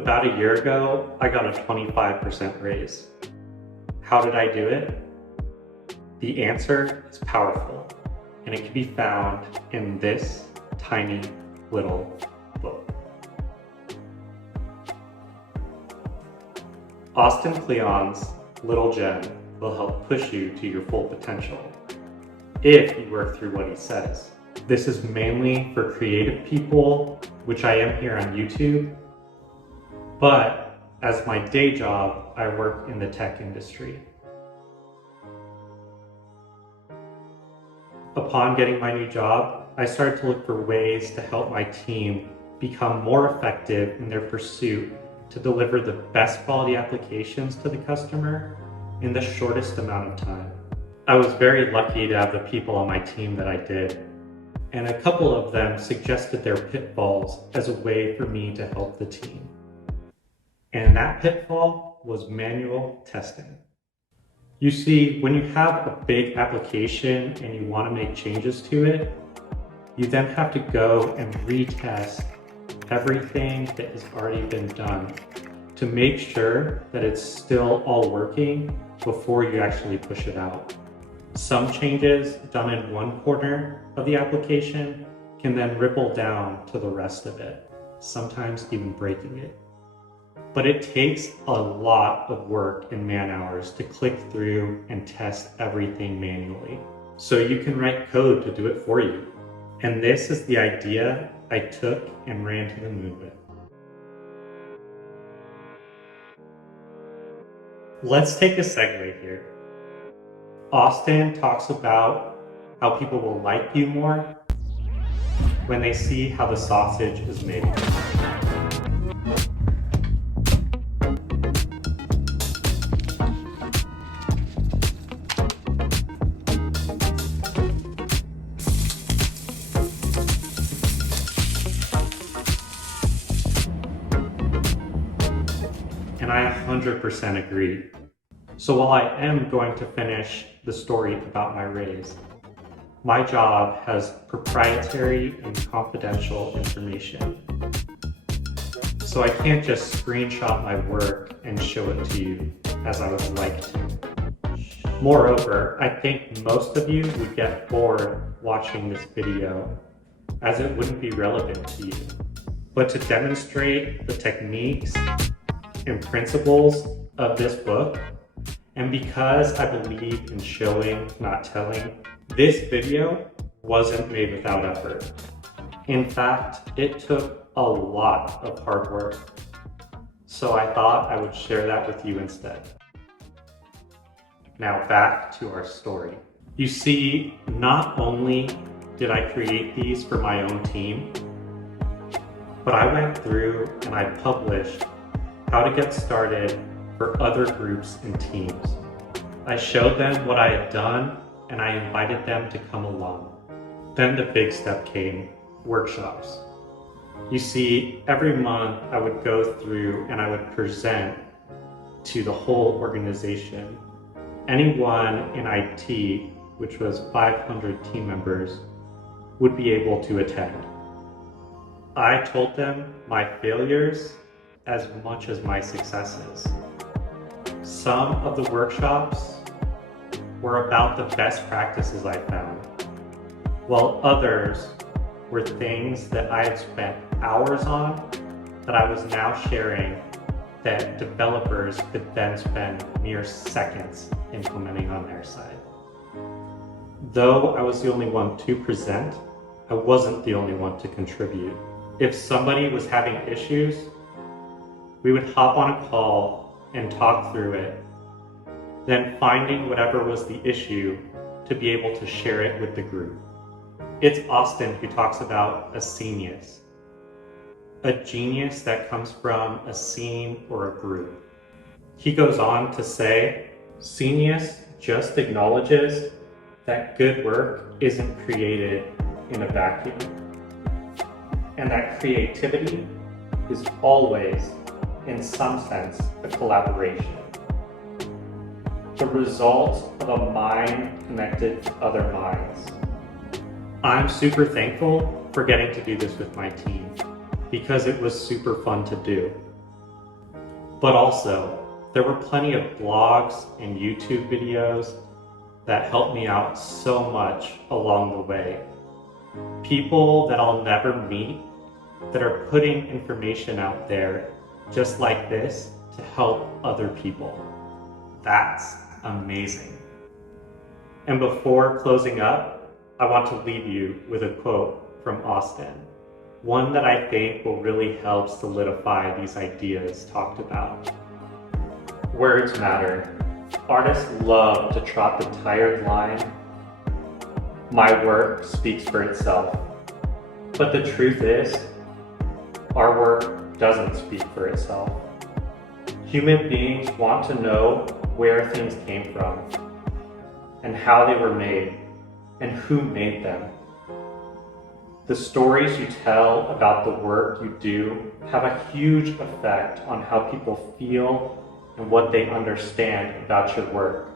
About a year ago, I got a 25% raise. How did I do it? The answer is powerful, and it can be found in this tiny little book. Austin Kleon's Little Gem will help push you to your full potential if you work through what he says. This is mainly for creative people, which I am here on YouTube, but as my day job, I work in the tech industry. Upon getting my new job, I started to look for ways to help my team become more effective in their pursuit to deliver the best quality applications to the customer in the shortest amount of time. I was very lucky to have the people on my team that I did, and a couple of them suggested their pitfalls as a way for me to help the team. And that pitfall was manual testing. You see, when you have a big application and you want to make changes to it, you then have to go and retest everything that has already been done to make sure that it's still all working before you actually push it out. Some changes done in one corner of the application can then ripple down to the rest of it, sometimes even breaking it. But it takes a lot of work and man hours to click through and test everything manually. So you can write code to do it for you. And this is the idea I took and ran to the moon with. Let's take a segue here. Austin talks about how people will like you more when they see how the sausage is made. And I 100% agree. So while I am going to finish the story about my raise, my job has proprietary and confidential information. So I can't just screenshot my work and show it to you as I would like to. Moreover, I think most of you would get bored watching this video as it wouldn't be relevant to you. But to demonstrate the techniques and principles of this book, and because I believe in showing, not telling, this video wasn't made without effort. In fact, it took a lot of hard work. So I thought I would share that with you instead. Now back to our story. You see, not only did I create these for my own team, but I went through and I published how to get started for other groups and teams. I showed them what I had done and I invited them to come along. Then the big step came, workshops. You see, every month I would go through and I would present to the whole organization. Anyone in IT, which was 500 team members, would be able to attend. I told them my failures as much as my successes. Some of the workshops were about the best practices I found, while others were things that I had spent hours on that I was now sharing that developers could then spend mere seconds implementing on their side. Though I was the only one to present, I wasn't the only one to contribute. If somebody was having issues, we would hop on a call and talk through it, then finding whatever was the issue to be able to share it with the group. It's Austin who talks about a Scenius, a genius that comes from a scene or a group. He goes on to say, Scenius just acknowledges that good work isn't created in a vacuum, and that creativity is always, in some sense, a collaboration. The result of a mind connected to other minds. I'm super thankful for getting to do this with my team because it was super fun to do. But also, there were plenty of blogs and YouTube videos that helped me out so much along the way. People that I'll never meet that are putting information out there just like this to help other people. That's amazing. And before closing up, I want to leave you with a quote from Austin, one that I think will really help solidify these ideas talked about. Words matter. Artists love to trot the tired line. My work speaks for itself. But the truth is, our work doesn't speak for itself. Human beings want to know where things came from, and how they were made, and who made them. The stories you tell about the work you do have a huge effect on how people feel and what they understand about your work.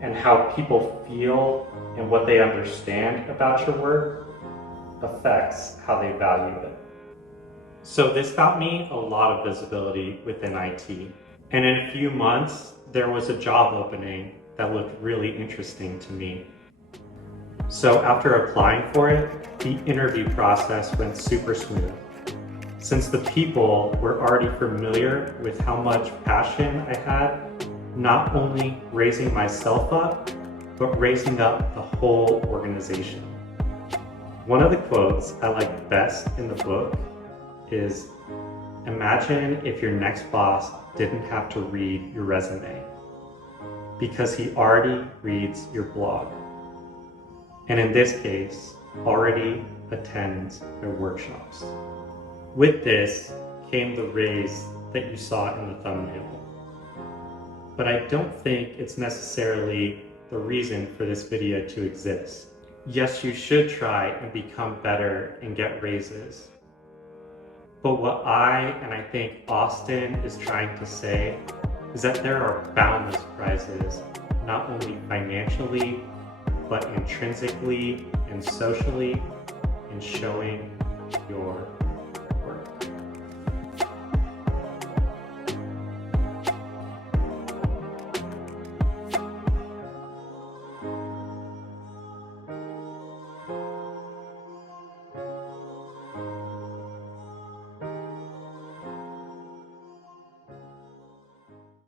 And how people feel and what they understand about your work affects how they value it. So this got me a lot of visibility within IT. And in a few months, there was a job opening that looked really interesting to me. So after applying for it, the interview process went super smooth. Since the people were already familiar with how much passion I had, not only raising myself up, but raising up the whole organization. One of the quotes I like best in the book is, imagine if your next boss didn't have to read your resume, because he already reads your blog. And in this case, already attends their workshops. With this came the raise that you saw in the thumbnail. But I don't think it's necessarily the reason for this video to exist. Yes, you should try and become better and get raises. But what and I think Austin is trying to say is that there are boundless prizes, not only financially, but intrinsically and socially in showing your